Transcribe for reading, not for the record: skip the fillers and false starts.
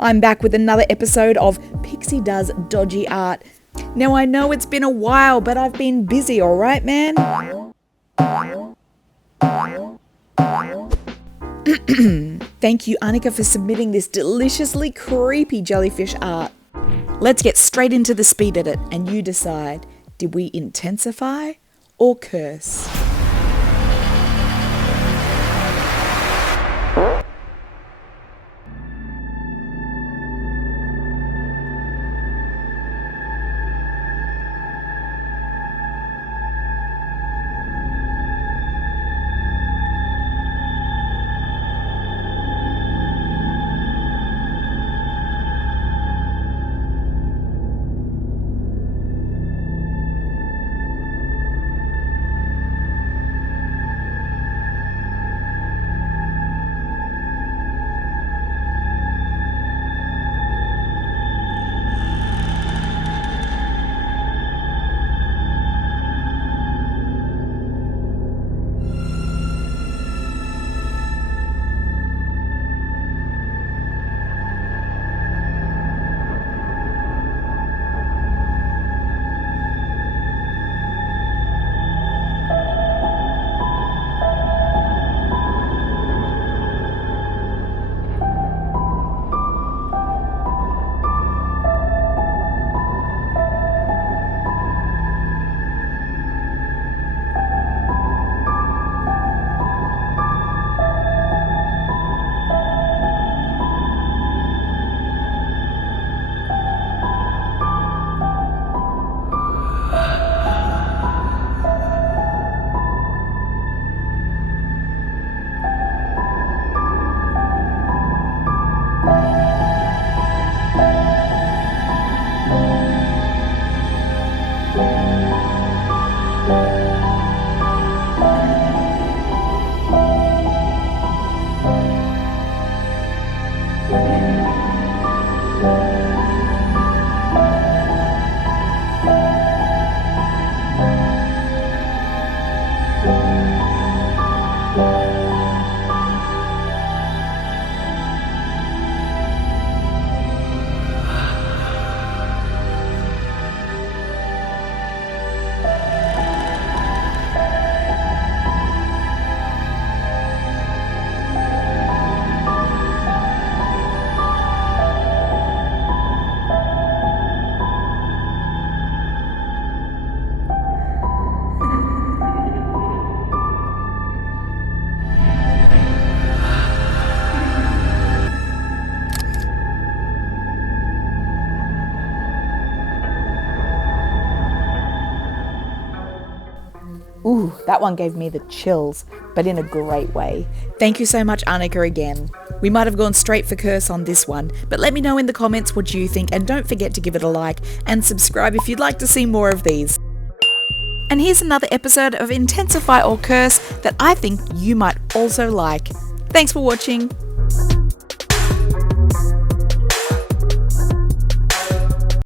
I'm back with another episode of Pixie Does Dodgy Art. Now I know it's been a while, but I've been busy, alright man? Thank you Annika for submitting this deliciously creepy jellyfish art. Let's get straight into the speed edit and you decide, did we intensify or curse? Ooh, that one gave me the chills, but in a great way. Thank you so much, Annika, again. We might have gone straight for curse on this one, but let me know in the comments what you think, and don't forget to give it a like and subscribe if you'd like to see more of these. And here's another episode of Intensify or Curse that I think you might also like. Thanks for watching.